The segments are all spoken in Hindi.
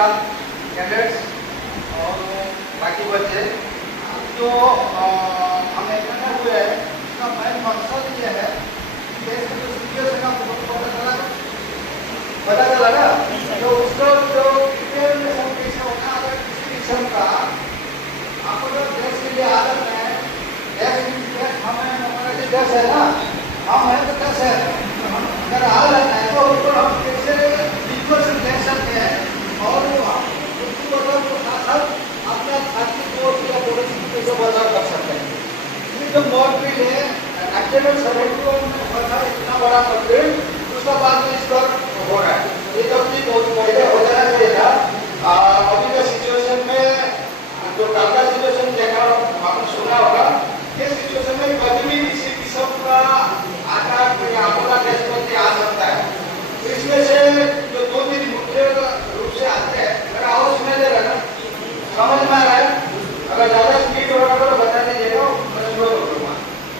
साल कैडेट्स और बाकी बच्चे जो हम इकट्ठा हुए हैं, उसका मेन मकसद ये है कि देश में जो सिचुएशन का पता चला ना, तो उसका जो प्रिपरेशन कैसे होना, अगर किसी किस्म का आपको जो देश के लिए आदत है, देश हमें हमारा जो देश है ना, हम हैं तो कैसे अगर आदत है तो उसको हम कैसे प्रिपरेशन ले सकते हैं और उसको अपने छात्र को या पॉलिसी कैसे बचाव कर सकते हैं। ये जो मॉडल है एक्चुअली 71 इतना बड़ा मॉडल, उसका बाद में इस पर हो रहा है। ये तो भी बहुत पहले हो जाना चाहिए था। अभी के सिचुएशन में जो कल का सिचुएशन देखा आपने सुना होगा, ये सिचुएशन में कभी भी किसी किस्म का आकार या आपदा देश आ सकता है। तो इसमें से जो 2-3 मुद्दे रूप से आते हैं, अगर आओ सुने दे रहा ना, समझ में आ रहा है, अगर ज़्यादा स्पीड हो रहा है तो बता दीजिएगा, मैं स्लो करूँगा।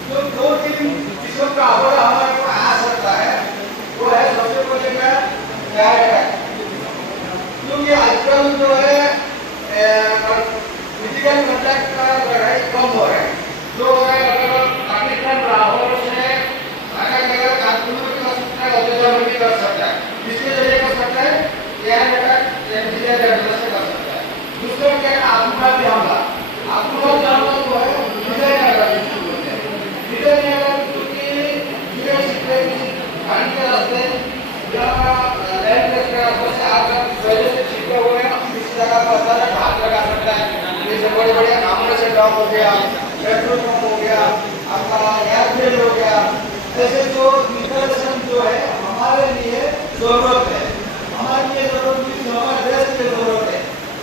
जो 2-3 किस्म का आपदा हमारे को आ सकता है, वो है सबसे पहले क्या है, क्योंकि आजकल जो है फिजिकल कांटेक्ट का लड़ाई कम हो रहा है। जो है अगर पाकिस्तान लाहौर से अगर कानून भी कर सकता है, ऑब्जर्वर भी कर सकता है, किसके जरिए कर सकता है, एयर अटैक इंजीनियर से कर सकता है। दूसरा क्या है, आत्मघाती हमला। आत्मघाती हमला जो है डिजाइन पानी के रास्ते या लैंड के रास्ते से आकर पहले से छिपे हुए किसी जगह पर अचानक हाथ लगा सकता है। जैसे बड़े बड़े आमले से ड्रॉप हो गया, पेट्रोल पंप हो गया, आपका एयरफील्ड हो गया, ऐसे जो इंटरनेशनल जो है हमारे लिए जरूरत है, हमारे लिए जरूरत नहीं, जो हमारे देश की जरूरत है।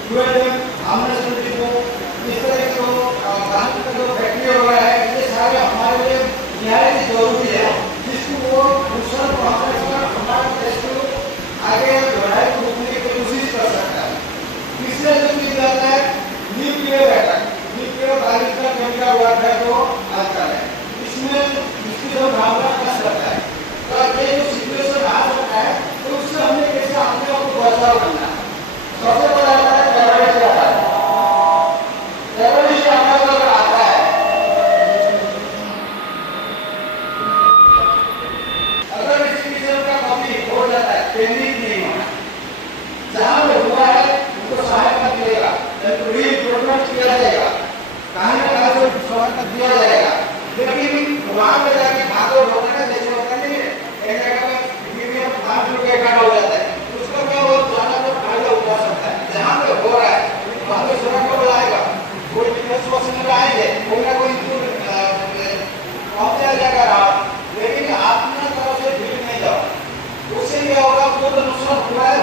यूएन आमने को इस तरह की जो कहानी का जो फैक्ट्री हो रहा है, ये सारे हमारे लिए निहायत जरूरी है, जिसको वो दूसरा हमारे देश को आगे बढ़ाई रोकने की कोशिश कर सकता है। तीसरा जो चीज आता है nuclear attack, nuclear Pakistan America war को आता है, इसमें इसकी जो भावना कर सकता है। तो ये जो सिचुएशन आ सकता है, तो उससे हमें कैसे अपने आप को बचाव करना है। सबसे बड़ा आता है टेररिस्ट अटैक। टेररिस्ट अटैक अगर आता है, अगर इस किस्म का कभी हो जाता है, ट्रेनिंग नहीं होना, जहाँ पे हुआ है उनको सहायता मिलेगा, रिप्रोड्यूस किया जाएगा, कहीं ना कहीं से सहायता दिया जाएगा। लेकिन वहाँ पे जाके भागो होता है, जैसे होता नहीं है, एक जगह में 5 रुपये इकट्ठा हो जाता है, उसका क्या वो ज्यादा तो फायदा उठा सकता है। जहाँ पे हो रहा है वहाँ पे सुरक्षा को बुलाएगा, कोई बिजनेस पर्सन आएंगे, कोई ना कोई पहुँचा जाएगा राहत, लेकिन अपने तरफ से भीड़ नहीं जाओ, उससे क्या होगा, वो तो नुकसान हुआ है,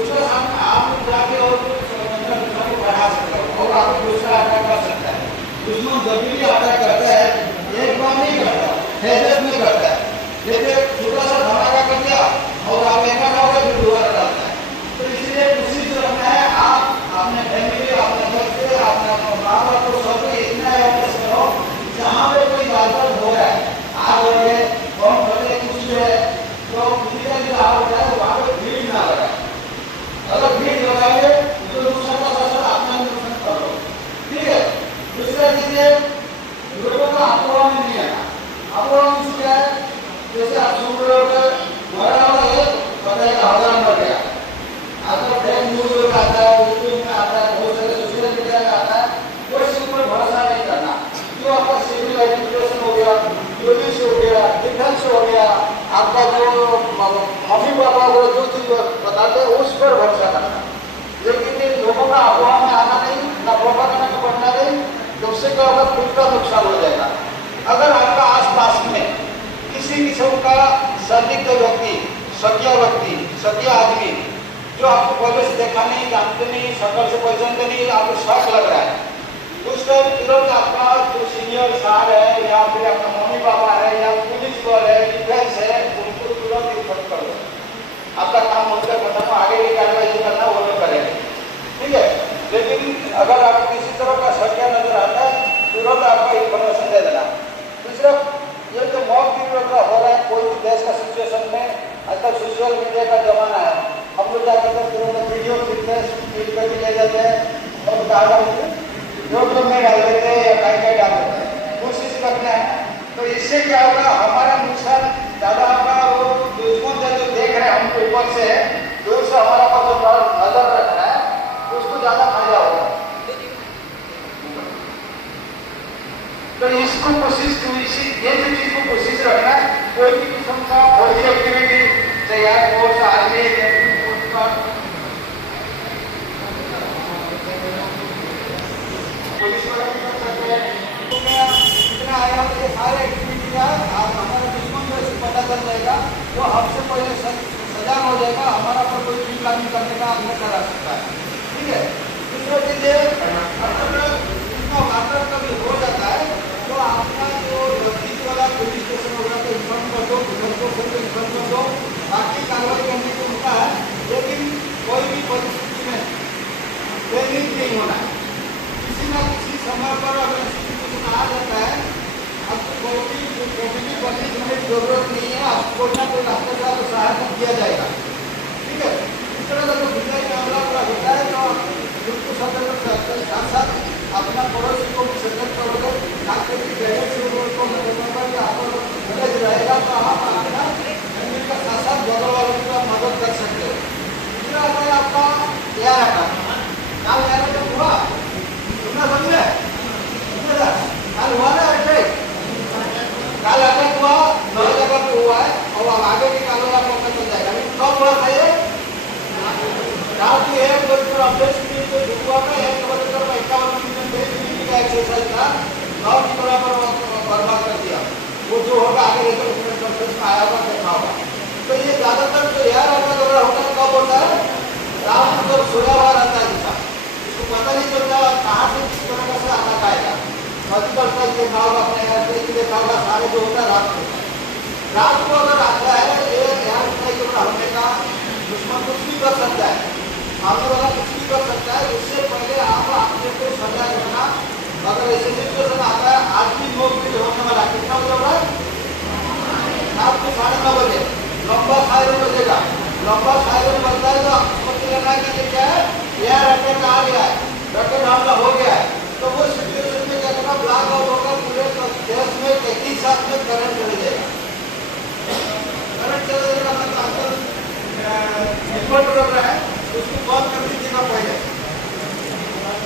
उसका सामने आप जाके और नुकसान को बढ़ा सकते हो और आपको दूसरा अटैक कर सकता है। दुश्मन जब भी अटैक करता है, एक बार नहीं करता, हैजत में करता है, जैसे छोटा सा धमाका कर दिया और आप एक बार होगा फिर दोबारा डालता है। तो इसलिए कोशिश करना है, आप अपने फैमिली, अपने बच्चे, अपने माँ बाप को सबको इतना अवेयरनेस करो, जहाँ पे कोई बात हो रहा है, आग हो रही है, बम फटे, कुछ है, तो फिजिकल जो आग होता है वहाँ पे भीड़ ना लगा। अगर भीड़ लगाए तो नुकसान का असर अपना नुकसान करो, ठीक है। दूसरा चीज है, लोगों का अफवाह में नहीं आना। अफवाह में क्या है, जैसे आप सुन रहे हो मरा वाला है, पता है हज़ार मर गया, आपका फेक न्यूज़ में आता है, यूट्यूब में आता है, बहुत सारे सोशल मीडिया में आता है, कोई इसके ऊपर भरोसा नहीं करना। जो आपका सिविल एजुकेशन हो गया, पुलिस हो गया, डिफेंस हो गया, आपका जो मम्मी पापा को जो चीज बताते हैं उस पर भरोसा करना। लेकिन इन लोगों का अफवाह में आना नहीं, ना प्रोपागेंडा में बढ़ना नहीं, तो उससे क्या होगा, खुद का नुकसान हो जाएगा। अगर आपका आसपास में किसी किस्म का संदिग्ध व्यक्ति, सतिया आदमी, जो आपको पहले से देखा नहीं, जानते नहीं, शक्ल से पहचानते नहीं, आपको शक लग रहा है, उस टाइम तुरंत आपका जो सीनियर सार है या फिर आपका मम्मी पापा है या पुलिस बल है, डिफेंस है, उनको तुरंत इन्फॉर्म कर दो। आपका काम उनका खत्म, आगे की कार्रवाई करना वो लोग करेंगे, ठीक है। लेकिन अगर आपको किसी तरह का शक नजर आता है, तुरंत आपको इन्फॉर्मेशन दे देना। दूसरा, ये जो मॉब ड्रिल हो रहा है कोई भी देश का सिचुएशन में, आजकल सोशल मीडिया का जमाना है, हम लोग क्या करते हैं तुरंत वीडियो क्लिक करके ले जाते हैं और यूट्यूब में डाल देते हैं या कहीं कहीं डाल देते हैं, कोशिश करते हैं। तो इससे क्या होगा, हमारा नुकसान ज़्यादा होगा। वो दुश्मन जो देख रहे हैं हमको ऊपर से, दूर से हमारा पर जो नजर रख रहा है उसको ज़्यादा फायदा होगा। तो इसको कोशिश ये जो चीज़ को कोशिश रखना, कोई भी किस्म का फौजी एक्टिविटी तैयार फोर्स आर्मी पुलिस वाला भी कर सकते हैं। इतना आया ये सारे एक्टिविटी का हमारा दुश्मन को पता चल जाएगा, वो हमसे पहले सजा हो जाएगा, हमारा पर कोई चीज लागू करने का अंदर करा सकता है। ठीक है, दूसरा चीज इसका वाटर कभी हो जाता है तो आपका जो नजदीक वाला पुलिस स्टेशन होगा तो इन्फॉर्म कर दो, इन्फॉर्म कर दो, बाकी कार्रवाई करने को होता है। लेकिन कोई भी परिस्थिति में ट्रेनिंग नहीं होना है। किसी न किसी समय पर अगर सिचुएशन आ जाता है, आपको कोई भी ट्रेनिंग करने की जरूरत नहीं है, आपको कोई ना कोई रास्ते से आपको सहायता दिया जाएगा। ठीक है, इस तरह का जो भिलाई का हमला पूरा होता है तो बिल्कुल सतर्क साथ साथ अपना पड़ोसी को भी सतर्क करोगे, खास करके पेरेंट्स को मदद रहेगा तो आप अपना फैमिली का साथ साथ बगल वालों की मदद कर सकते हो। दूसरा आता है आपका एयर अटैक। काल एयर अटैक हुआ, सुनना समझे? काल हुआ ना अटैक, काल अटैक हुआ, 9 जगह पे हुआ है और अब आगे की कालों आपको पता चल जाएगा। कब हुआ था ये? रात की 1:58 को हुआ था। 1:51 का एक्सरसाइज था, 9 की बराबर बर्बाद कर दिया। वो जो होगा आगे रिजल्ट कॉन्फ्रेंस में आया होगा, देखा होगा। तो ये ज़्यादातर जो एयर अटैक वगैरह होता है कब होता है? रात को जब सोया हुआ रहता है इंसान, उसको पता नहीं चलता कहाँ से किस तरह से अटैक आएगा। मल्टीपल सर्च देखा होगा, अपने घर से देखा होगा, सारे जो होता है रात को। रात को अगर आता है ये एयर स्ट्राइक हमले का दुश्मन कुछ भी कर सकता है, सामने वाला कुछ भी कर सकता है। उससे पहले आप अपने को सजा करना। अगर ऐसे सिचुएशन आता है, आज भी नौकरी होने वाला कितना बजे होगा? रात को 9:30 बजे लंबा सायरन बजेगा। लंबा सायरन बजता है तो आपको लेना है कि ये क्या है, एयर अटैक आ गया है, रॉकेट हमला हो गया है। तो वो सिचुएशन में क्या करना, ब्लैक आउट होकर पूरे देश में एक ही साथ में करंट चले जाएगा। करंट चले जाएगा मतलब आजकल इन्वर्टर रख रहा है, उसको बंद कर दीजिएगा पहले।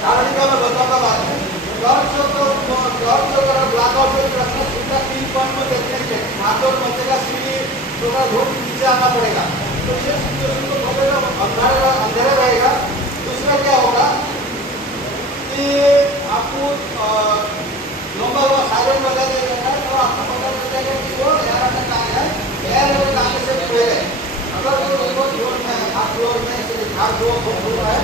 कारण क्या मैं बताऊंगा बाद में। ब्लैक आउट रखना सीधा 3 पॉइंट में देखने के हाथों बचेगा, सीढ़ी थोड़ा धूप नीचे आना पड़ेगा। तो ये सिचुएशन को पकड़ना अंधेरा रहेगा। दूसरा क्या होगा कि आपको लंबा हुआ सायरन बजा देगा तो आपको पता चल जाएगा कि वो एयर अटैक आ गया है। एयर अटैक आने से पहले अगर वो फ्लोर में, हाथ फ्लोर में हाथ दो फ्लोर है,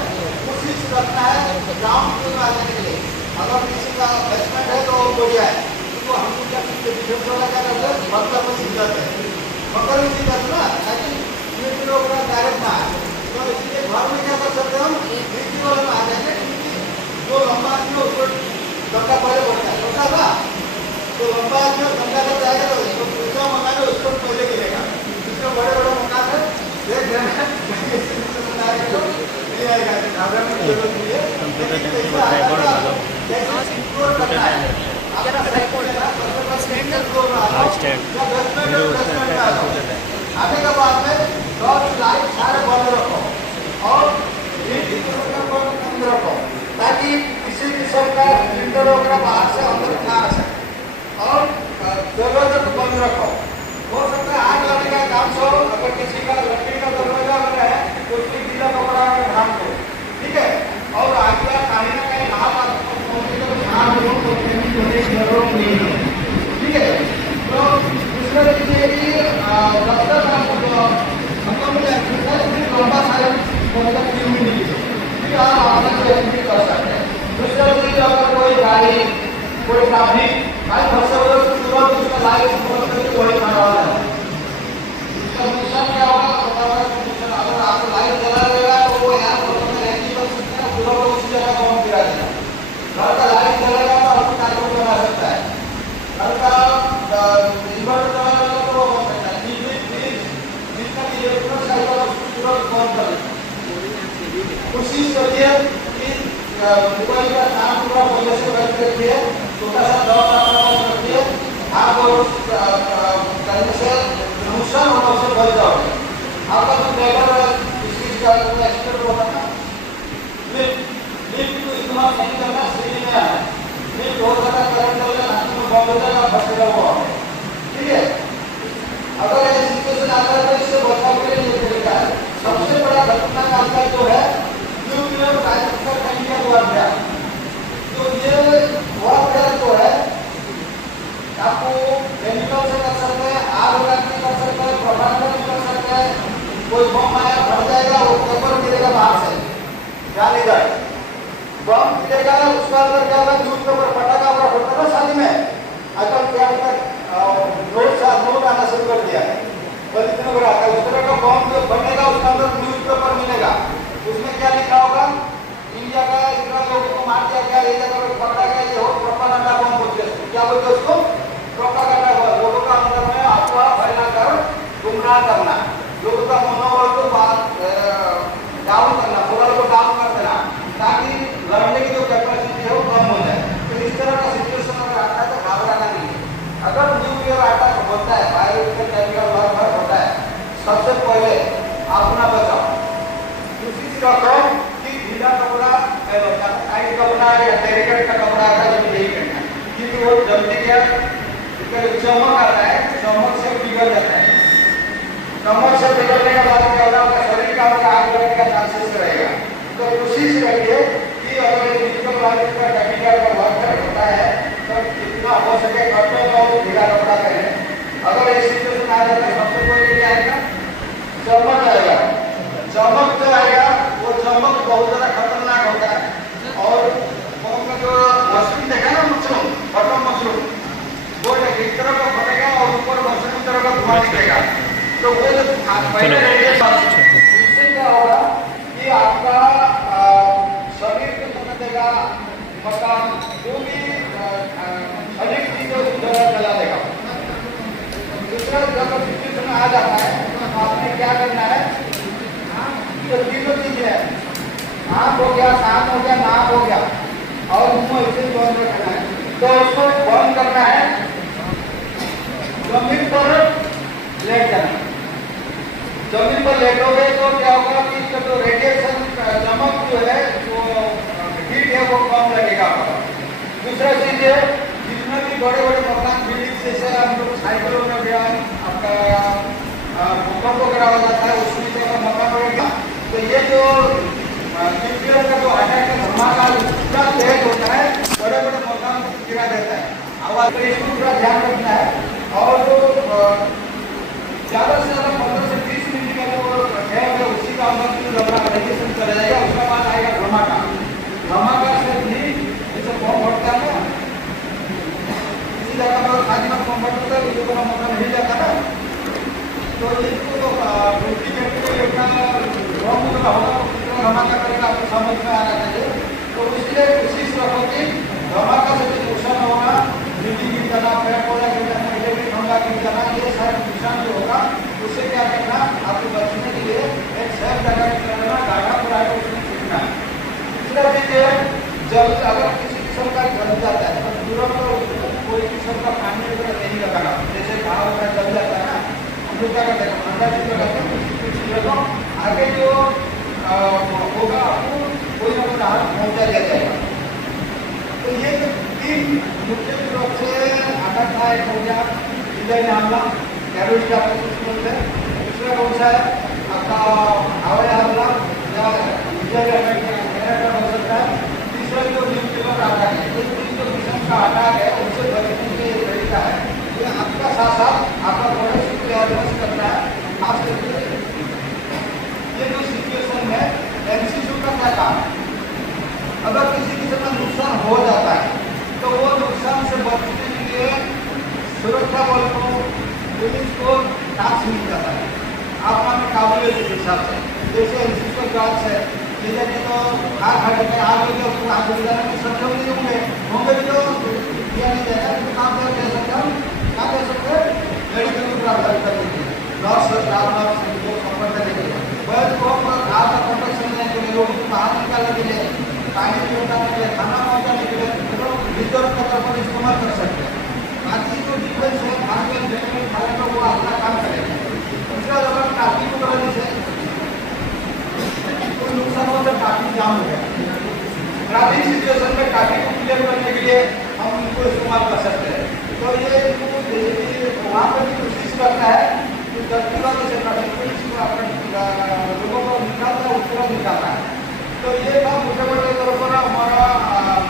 कोशिश रखना है ग्राउंड फ्लोर में आ जाने के लिए। अगर किसी का बेसमेंट है तो बढ़िया है, तो हम लोग क्या करते हैं, डिफेंस वाला क्या करते हैं, मक्का में सीख जाते हैं, मक्का में सीख जाते ना, ताकि मिट्टी लोग डायरेक्ट ना आए। तो इसलिए घर में क्या कर सकते हैं, हम मिट्टी वाले में आ जाएंगे, क्योंकि जो लंबा आदमी है उसको गंगा पहले बढ़ता है, होता है ना। तो लंबा आदमी गंगा जब जाएगा तो ऊँचा मकान है उसको पहले गिरेगा। इसमें बड़े बड़े मकान है, देख लेना आने के बाद में टॉर्च लाइट सारे बंद रखो और बंद रखो, ताकि किसी किस्म का सिलेंडर वगैरह बाहर से अंदर ना आ सके। और दरवाजा बंद रखो। हो सकता है आग लगने का काम हो, अगर किसी का लकड़ी का दरवाजा अगर है तो उसकी गीला कपड़ा में ढांप दो। ठीक है, और आगे कहीं ना कहीं हाथ जरूरत नहीं है। ठीक है, तो दूसरा चीज़ कि रास्ता लंबा सायरन मतलब 3 मिनट ठीक है, आप कर सकते हैं। दूसरा चीज़ अगर कोई गाड़ी कोई ट्रैफिक भाई फंसे हुए तो तुरंत उसका लाइट बंद करके वही खाना वाला है। इसका नुकसान क्या होगा, अगर आपको लाइट जला रहेगा तो वो यहाँ पर रहती बन सकता है, पूरा उसी जगह पर गिरा देगा। घर का लाइट जलेगा तो आपको कार्यक्रम बना सकता है, घर का इन्वर्टर चलाएगा तो वो बन सकता है। जितना भी इलेक्ट्रॉनिक साइकिल तुरंत बंद कर दुबई का नाम पूरा पहले से बैठ रखिए, छोटा सा डॉट अपना पास रखिए, आप कहीं से नुकसान होने से बच जाओगे। आपका जो टेलर इसकी एक्सपर्ट होता है ना, लिफ्ट को इस्तेमाल नहीं करना, सीढ़ी में आना, लिफ्ट बहुत ज़्यादा करंट चल रहा है, बंद हो जाएगा, फटेगा वो, ठीक है। अगर ऐसी सिचुएशन आता है तो इससे बचाव के लिए ये तरीका है। सबसे बड़ा खतरनाक आजकल जो है न्यूक्लियर राइफल केमिकल वॉरफेयर, तो ये वॉरफेयर जो है आपको केमिकल से कर सकते हैं, आग लगा के कर सकते हैं, प्रोपागेंडा कर सकते हैं, कोई बम आया फट जाएगा, वो पेपर गिरेगा बाहर से, ध्यान नहीं जाए, बम गिरेगा उसका अंदर क्या होगा, न्यूज पेपर फटाका वगैरह फटता है ना शादी में, आजकल क्या होता है नोट आना शुरू कर दिया है, बस इतना बड़ा आता है, उस तरह का बम जो बनेगा उसके अंदर न्यूज पेपर मिलेगा, उसमें क्या लिखा होगा, इंडिया का इतना लोगों को मार दिया गया, ये जगह पर पकड़ा गया, ये हो प्रोपागेंडा बम बोलते हैं, क्या बोलते हैं उसको, प्रोपागेंडा हुआ, लोगों का अंदर में अफवाह फैलाकर गुमराह करना, लोगों का मनोबल को डाउन करना, मोरल को डाउन कर देना, ताकि लड़ने की जो कैपेसिटी है वो कम हो जाए। तो इस तरह का सिचुएशन अगर आता है तो घबराना नहीं है। अगर न्यूक्लियर अटैक होता है, बायोलॉजिकल केमिकल वॉरफेयर होता है, सबसे पहले अपना बचाओ, कोशिश रखो कि ढीला कपड़ा, टाइट कपड़ा या टेरिकट का कपड़ा आता है तो यही पहनना है, क्योंकि वो जल्दी क्या चमक आता है, चमक से बिगड़ जाता है, चमक से बिगड़ने के बाद क्या होगा, शरीर का आग लगने का चांसेस रहेगा। तो कोशिश करिए कि अगर फिजिकल लाइफ का केमिकल का वॉरफेयर होता है तो जितना हो सके कपड़े और ढीला कपड़ा पहने। अगर ऐसी सिचुएशन आ जाए तो सबसे पहले क्या आएगा, चमक आएगा, चमक जो आएगा वो चमक बहुत ज़्यादा खतरनाक होता है। और जो मशरूम देखा ना, मशरूम बटन मशरूम, वो इस तरह का फटेगा और ऊपर मशरूम तरह का धुआं निकलेगा, तो वो जो पहले इससे क्या होगा कि आपका शरीर को समझ देगा, मकान जो भी अनेक चीज़ों को जला देगा। दूसरा जब सिचुएशन आ जाता है तो आपने क्या करना है, तो तीनों चीजें हैं, आँख हो गया, कान हो गया, नाक हो गया और मुंह ऐसे बंद रखना है। तो उसको बंद करना है, जमीन पर लेट जाना, जमीन पर लेटोगे तो क्या होगा कि इसका जो रेडिएशन नमक जो है वो हीट है वो कम लगेगा आपका। दूसरा चीज है, जितने भी बड़े बड़े मकान बिल्डिंग जैसे हम लोग साइकिलों में गया आपका भूकंप वगैरह हो जाता है, उसमें से अगर मकान रहेगा तो ये जो न्यूक्लियर का जो अटैक का धमाका इतना तेज होता है, बड़े बड़े मकान गिरा देता है। आवाज पर इसको पूरा ध्यान रखना है। और जो ज़्यादा से ज़्यादा 15 से 20 मिनट का जो है उसी का अंदर जो अपना रेडिएशन चला जाएगा, उसके बाद आएगा धमाका। धमाका से भी जैसे बम फटता है ना, किसी जगह पर खाली में बम फटता है, किसी को मकान हिल जाता है, तो इसको तो रोटी करके अपना बम होगा, धमाका करेगा, आपको समझ में आना चाहिए। तो इसलिए कोशिश रखो कि धमाका से जो नुकसान होगा, बिल्डिंग गिर जाना, पेड़ पौधा गिर जाना, इलेक्ट्रिक खंभा गिर जाना, ये सारे नुकसान जो होगा उससे क्या करना, आपको बचने के लिए एक सेफ जगह करना, गाढ़ा पुराना उसमें सीखना है। तीसरा चीज है, जब अगर किसी किस्म का जल जाता है तो तुरंत कोई किस्म का पानी वगैरह नहीं लगाना, जैसे घाव वगैरह जल जाता है ना, हम लोग क्या करते हैं, ठंडा चीज लगाते हैं, आगे जो होगा आपको कोई ना कोई राहत पहुँचा दिया जाएगा। तो ये तीन मुख्य रूप से अटैक था, एक हो गया इंडियन हमला, टेररिस्ट बोलते हैं, दूसरा कौन सा है आपका हवाई हमला या इंडियन हो सकता है, तीसरा जो न्यूक्लियर अटैक है। ये तीन जो किस्म का अटैक है उनसे बचने के लिए तरीका है, ये आपका साथ साथ आपका प्रोडक्ट को एडवांस करना है। खास करके ये जो सिचुएशन है, एमसीक्यू का क्या काम है, अगर किसी किस्म का नुकसान हो जाता है तो वो नुकसान से बचने के लिए सुरक्षा बल को, पुलिस को टास्क मिल जाता है आपका में काबिलियत के हिसाब से। जैसे एमसीक्यू जांच है, जैसे कि तो आग हट के आग लगे उसको आग लग जाने में सक्षम नहीं होंगे भी तो किया नहीं जाएगा, तो काम कर दे सकते हम, क्या कह सकते हैं, मेडिकल को प्राप्त कर देंगे, नर्स स्टाफ नर्स को सपोर्ट करेंगे, बस को आपका प्रोटेक्शन देने के लिए, लोगों को बाहर निकालने के लिए, पानी की इस्तेमाल कर सकते हैं। बाकी जो डिफेंस है खाने देने खाने का वो अपना काम करेगा। उसका अगर ट्रैफिक को बदलने से कोई नुकसान हो तो ट्रैफिक जाम हो गया, ट्रैफिक सिचुएशन में ट्रैफिक को क्लियर करने के लिए हम उनको इस्तेमाल कर सकते हैं। तो ये वहाँ पर भी कोशिश करता है कि गलती का जैसे ट्रैफिक पुलिस को अपने लोगों को निकालता है उसको निकालना है। तो ये था मोटे मोटे तौर पर हमारा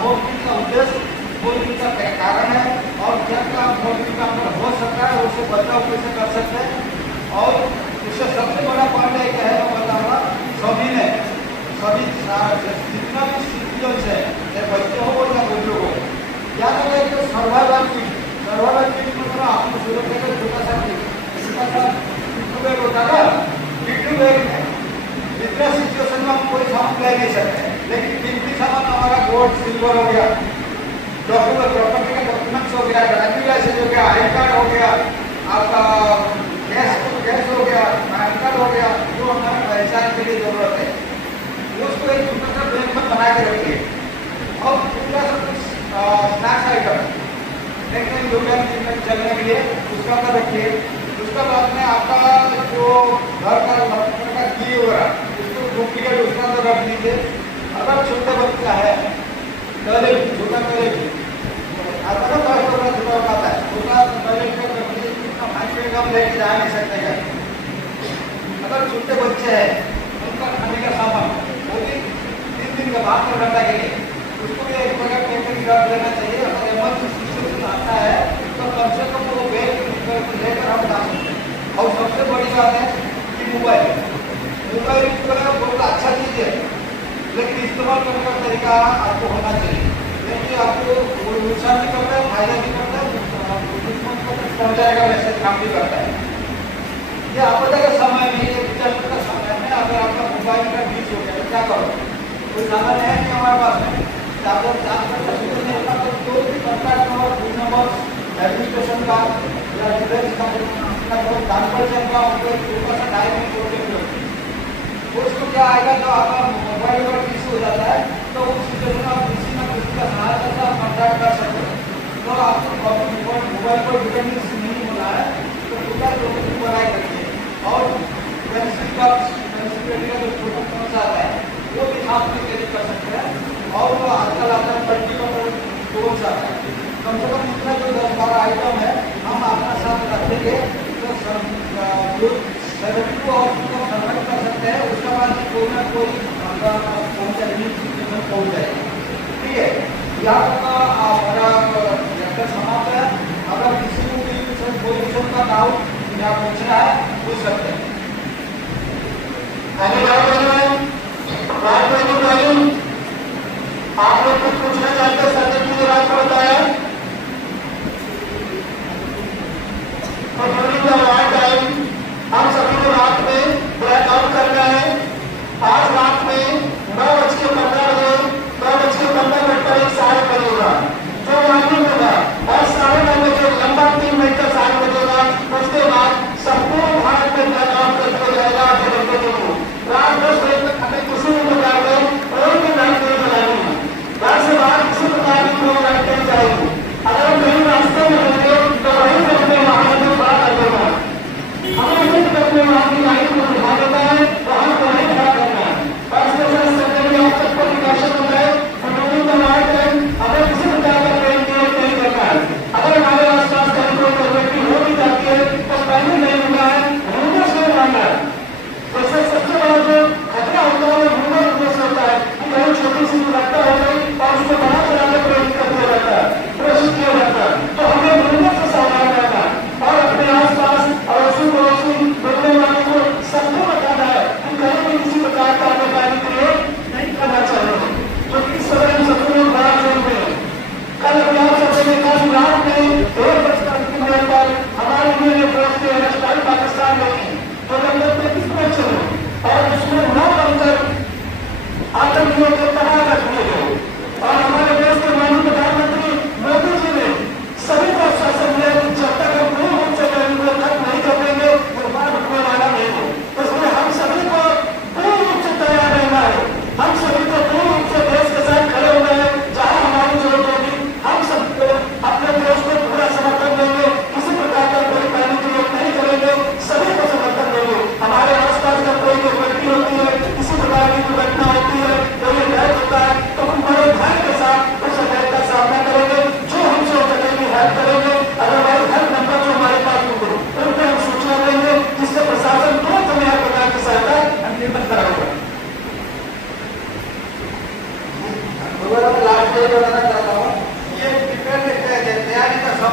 नोटबुक का उद्देश्य, नोटबुक का कारण है और क्या क्या नोटबुक का अंदर हो सकता है उससे बचाव कैसे कर सकते हैं। और उससे सबसे बड़ा पॉइंट है क्या है मैं बताऊँगा, सभी जितना भी सिटीजन्स है, चाहे बच्चे हो या बुजुर्ग हो, क्या कहते हैं कि सर्वाइवल किट मतलब आपको सुरक्षा का छोटा सा पिट्ठू बैग होता है ना, पिट्ठू बैग है जितना सिचुएशन में हम कोई सामान ले नहीं सकते, लेकिन कीमती सामान हमारा गोल्ड सिल्वर हो गया, डॉक्यूमेंट प्रॉपर्टी का डॉक्यूमेंट्स हो गया, ड्राइविंग लाइसेंस हो गया, आई कार्ड हो गया, आपका गैस हो गया, पैन कार्ड हो गया, जो हमारे पहचान के लिए जरूरत है उसको एक छोटा सा बैग में बना के रखिए। और पूरा सब कुछ स्नैक्स आइटम चलने के लिए उसका अंदर रखिए। उसका बाद में आपका जो घर का लैपटॉप का की वगैरह उसको डुप्लीकेट उसके अंदर रख दीजिए। अगर छोटे बच्चा है टॉयलेट, छोटा टॉयलेट आता ना टॉयलेट छोटा होता है, छोटा टॉयलेट का माइक्रोवेव हम लेके जा नहीं सकते हैं। अगर छोटे बच्चे हैं उनका खाने का सामान वो भी 3 दिन के बाद में घंटा के लिए उसको भी एक जगह पैक करके रख लेना चाहिए। अगर इमरजेंसी सिचुएशन आता है तो कम से कम वो बैग लेकर हम जा सकते हैं। और सबसे बड़ी बात है कि मोबाइल जो है बहुत अच्छा चीज़ है, लेकिन इस्तेमाल करने का तरीका आपको होना चाहिए, क्योंकि आपको वो नुकसान भी करता है, फायदा भी करता है, दुश्मन को पहुँचाएगा वैसे काम भी करता है। ये आपदा के समय में, ये डिजास्टर का समय में अगर आपका मोबाइल का बीच हो गया तो क्या करो, कोई साधन है नहीं हमारे पास में, अगर तो भी contact number, phone number, administration का या डिफेंस का जानकारी का उनको छोटा सा डायरी में छोड़ के उसको क्या आएगा, तो आपका मोबाइल पर इशू हो जाता है तो उस सिचुएशन में आप किसी न किसी का सहायता से आप कॉन्टैक्ट कर सकते हैं। तो आपको मोबाइल पर डिपेंडेंसी नहीं होना है तो पूरा लोकेशन बनाए रखिए। और पेंसिल का जो छोटा फोन आता है वो भी साथ में कैरी कर सकते हैं। और वो आजकल आता है 20 का टूल्स आता है, कम से कम इतना जो 10-12 आइटम है हम अपना साथ रखेंगे तो सर्विस को और सर्वाइव कर सकते हैं। उसके बाद कोई ना कोई पहुँच जाएगा। ठीक है, यहाँ का हमारा लेक्चर समाप्त है। अगर किसी को भी कोई किस्म का डाउट या पूछना है पूछ सकते हैं। आप लोग कुछ पूछना चाहते हैं सर जी रात को बताया तो ड्यूरिंग द रात टाइम हम सभी को रात में ब्लैकआउट करना है। आज रात में 9:15 पर एक सारे बजेगा जो मॉर्निंग होगा और 9:30 बजे लंबा 3 मिनट का सारे बजेगा। उसके बाद संपूर्ण भारत में ब्लैकआउट कर दिया जाएगा। रात 10 बजे तक हमें किसी भी प्रकार में कोई भी लाइट नहीं जलानी है। घर से बाहर किसी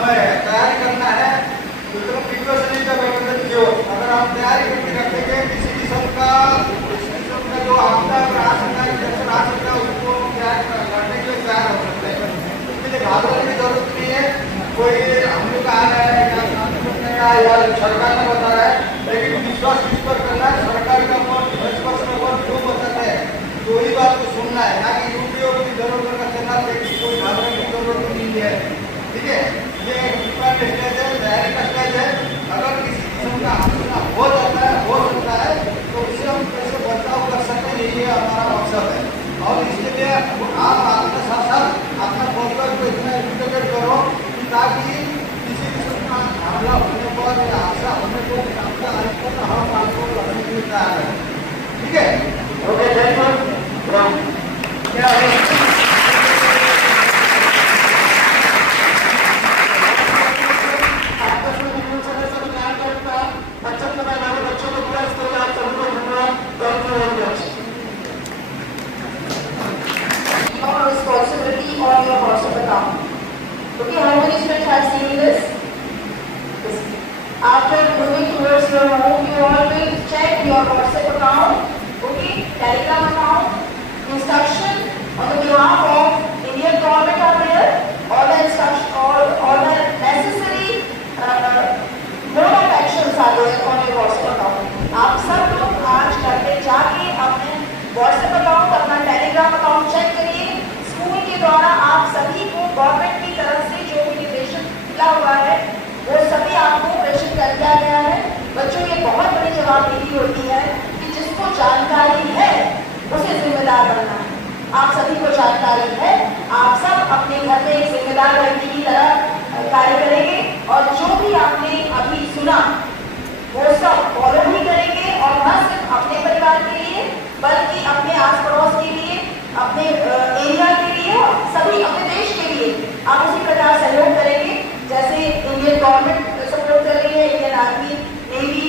समय है, तैयारी करना है तो चलो प्रिकॉशनरी का बैठक जो अगर आप तैयारी करके रखेंगे किसी किस्म का जो आपका आ सकता है इंफेक्शन आ सकता है उसको क्या लड़ने के लिए तैयार हो सकते हैं। उसके लिए घबराने की जरूरत नहीं है। कोई हम लोग आ रहा है या सरकार ने बता रहा है, लेकिन विश्वास किस पर करना है? सरकार का मत 10% जो बताते हैं तो वही बात को सुनना है, ना कि यूपीओ की जरूरत का चलना देखिए कोई घबराने की जरूरत नहीं है। ठीक है, ये स्टेज है, तैयारी का स्टेज है। अगर किसी किस्म का हादसा हो जाता है, हो सकता है, तो उससे हम कैसे बचाव कर सकते हैं, ये हमारा मकसद है। और इसके लिए आप अपने साथ साथ अपना परिवार को इतना एजुकेटेड करो ताकि किसी किस्म का हमला होने पर या हादसा होने पर आपका हम आपको लड़ने के लिए तैयार है। ठीक है, ओके, थैंक यू। क्या है on your WhatsApp account. Okay, how many students have seen this? After moving towards your home, you all will check your WhatsApp account, okay, Telegram account, instruction on the behalf of Indian government are there, all the instruction, all the necessary mode of actions are there on your WhatsApp account. आप सब लोग आज घर पे जाके अपने WhatsApp account, अपना Telegram account चेक करिए। स्कूल के द्वारा आप सभी को गवर्नमेंट की तरफ से जो भी निर्देशन मिला हुआ है वो सभी आपको प्रेषित कर दिया गया है। बच्चों ये बहुत बड़ी जवाबदेही होती है कि जिसको जानकारी है उसे जिम्मेदार बनना है। आप सभी को जानकारी है, आप सब अपने घर में एक जिम्मेदार व्यक्ति की तरह कार्य करेंगे और जो भी आपने अभी सुना वो सब फॉलो भी करेंगे और न सिर्फ अपने परिवार के लिए बल्कि अपने आस पड़ोस के लिए, अपने एरिया के लिए, सभी अपने देश के लिए आप उसी प्रकार सहयोग करेंगे जैसे इंडियन गवर्नमेंट सपोर्ट कर रही है, इंडियन आर्मी, नेवी